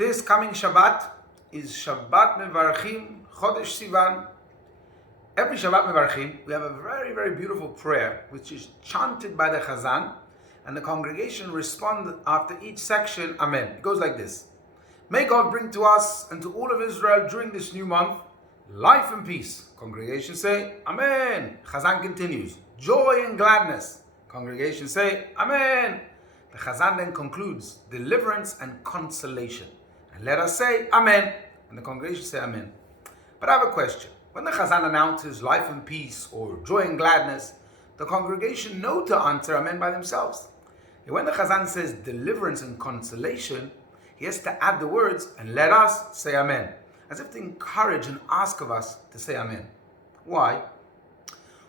This coming Shabbat is Shabbat Mevarchim Chodesh Sivan. Every Shabbat Mevarchim, we have a very, very beautiful prayer which is chanted by the Chazan, and the congregation respond after each section, Amen. It goes like this. May God bring to us and to all of Israel during this new month life and peace. Congregation say, Amen. Chazan continues, joy and gladness. Congregation say, Amen. The Chazan then concludes, deliverance and consolation. And let us say, Amen. And the congregation say, Amen. But I have a question. When the Chazan announces life and peace or joy and gladness, the congregation know to answer Amen by themselves. And when the Chazan says deliverance and consolation, he has to add the words, and let us say Amen, as if to encourage and ask of us to say Amen. Why?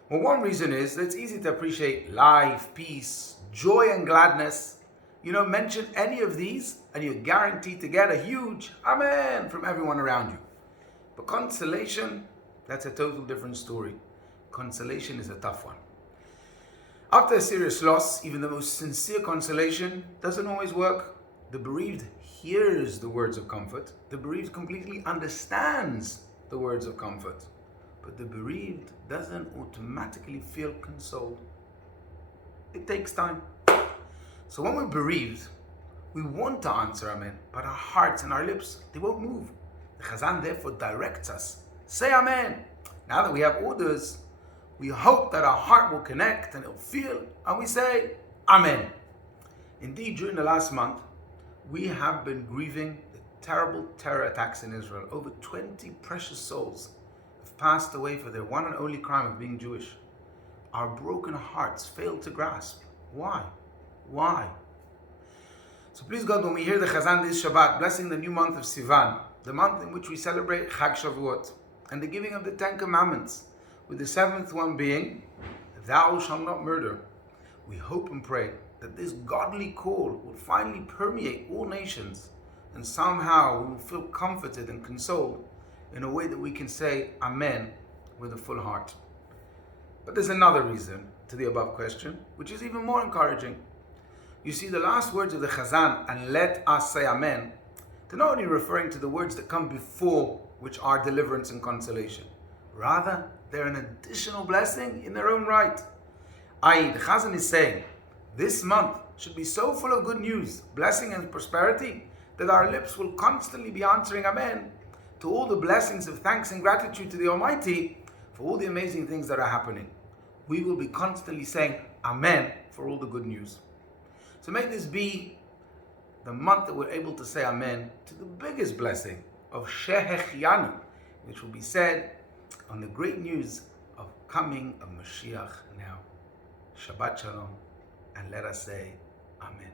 Well, one reason is that it's easy to appreciate life, peace, joy and gladness. Mention any of these and you're guaranteed to get a huge Amen from everyone around you. But consolation, that's a total different story. Consolation is a tough one. After a serious loss, even the most sincere consolation doesn't always work. The bereaved hears the words of comfort. The bereaved completely understands the words of comfort. But the bereaved doesn't automatically feel consoled. It takes time. So when we're bereaved, we want to answer Amen, but our hearts and our lips, they won't move. The Chazan therefore directs us, say Amen. Now that we have orders, we hope that our heart will connect and it'll feel, and we say Amen. Indeed, during the last month, we have been grieving the terrible terror attacks in Israel. Over 20 precious souls have passed away for their one and only crime of being Jewish. Our broken hearts fail to grasp. Why? So please God, when we hear the Chazan this Shabbat, blessing the new month of Sivan, the month in which we celebrate Chag Shavuot, and the giving of the 10 Commandments, with the 7th one being, Thou shalt not murder, we hope and pray that this godly call will finally permeate all nations, and somehow we will feel comforted and consoled in a way that we can say Amen with a full heart. But there's another reason to the above question, which is even more encouraging. You see, the last words of the Chazan, and let us say Amen, they're not only referring to the words that come before, which are deliverance and consolation. Rather, they're an additional blessing in their own right. I.e., the Chazan is saying, this month should be so full of good news, blessing and prosperity, that our lips will constantly be answering Amen to all the blessings of thanks and gratitude to the Almighty for all the amazing things that are happening. We will be constantly saying Amen for all the good news. So may this be the month that we're able to say Amen to the biggest blessing of Shehechianu, which will be said on the great news of coming of Mashiach now. Shabbat Shalom, and let us say Amen.